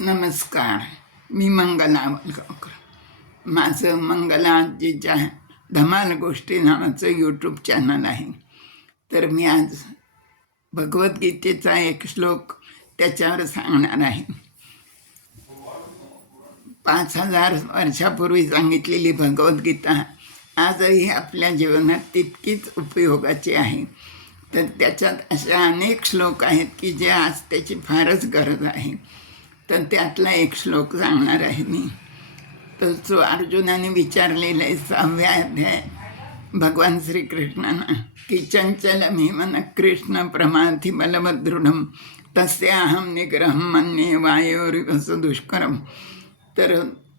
नमस्कार. मी मंगला वलगावकर. माझं मंगला आजीच्या धमाल गोष्टी नावाचं यूट्यूब चॅनल आहे. तर मी आज भगवद्गीतेचा एक श्लोक त्याच्यावर सांगणार आहे. 5000 वर्षापूर्वी सांगितलेली भगवद्गीता आजही आपल्या जीवनात तितकीच उपयोगाची आहे. तर त्याच्यात अशा अनेक श्लोक आहेत की जे आज त्याची फारच गरज आहे. तर त्यातला एक श्लोक सांगणार आहे मी. तर तो अर्जुनाने विचारलेला आहे 6व्या अध्याय भगवान श्रीकृष्णांना की चंचलमी मन कृष्ण प्रमाथि बलवदृढम तस्य अहम निग्रहम मन्ये वायोरिवस दुष्करम. तर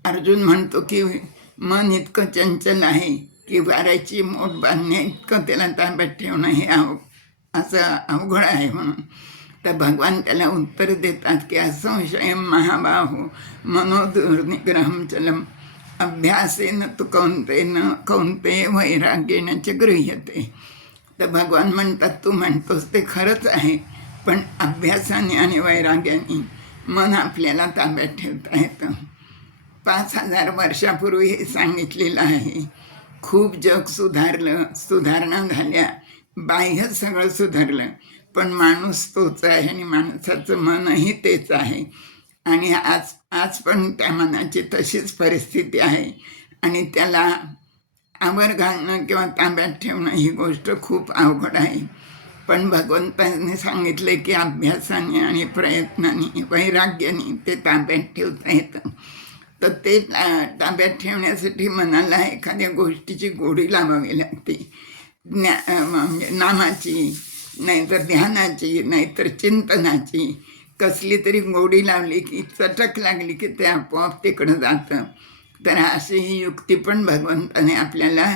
अर्जुन म्हणतो की मन इतकं चंचल आहे की वाऱ्याची मोठ बांधणे इतकं त्याला ताब्यात ठेवणं हे असं अवघड आहे म्हणून. तर भगवान त्याला उत्तर देतात की असंशयम महाबाहो मनोदुर्निग्रहम चलम अभ्यासेन तु कौंते वैराग्येन च गृह्यते. तर भगवान म्हणतात तू म्हणतोस ते खरंच आहे, पण अभ्यासाने आणि वैराग्याने मन आपल्याला ताब्यात ठेवता येतं. 5000 वर्षापूर्वी हे सांगितलेलं आहे. खूप जग सुधारणा झाल्या, बाह्य सगळं सुधारलं, पण माणूस तोच आहे आणि माणसाचं मनही तेच आहे. आणि आज पण त्या मनाची तशीच परिस्थिती आहे आणि त्याला आवर घालणं किंवा ताब्यात ठेवणं ही गोष्ट खूप अवघड आहे. पण भगवंताने सांगितले की अभ्यासाने आणि प्रयत्नाने वैराग्याने ते ताब्यात ठेवता येतं. तर ते ताब्यात ठेवण्यासाठी मनाला एखाद्या गोष्टीची गोडी लावावी लागते. म्हणजे नामाची, नाहीतर ध्यानाची, नाहीतर चिंतनाची कसली तरी गोडी लावली की चटक लागली की ते आपोआप तिकडं जातं. तर अशी ही युक्ती पण भगवंताने आपल्याला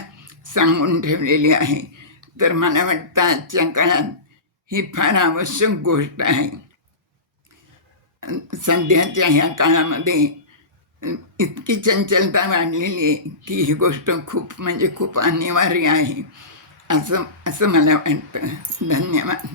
सांगून ठेवलेली आहे. तर मला वाटतं आजच्या काळात ही फार आवश्यक गोष्ट आहे. सध्याच्या ह्या काळामध्ये इतकी चंचलता वाढलेली आहे की ही गोष्ट खूप अनिवार्य आहे असं मला वाटतं. धन्यवाद.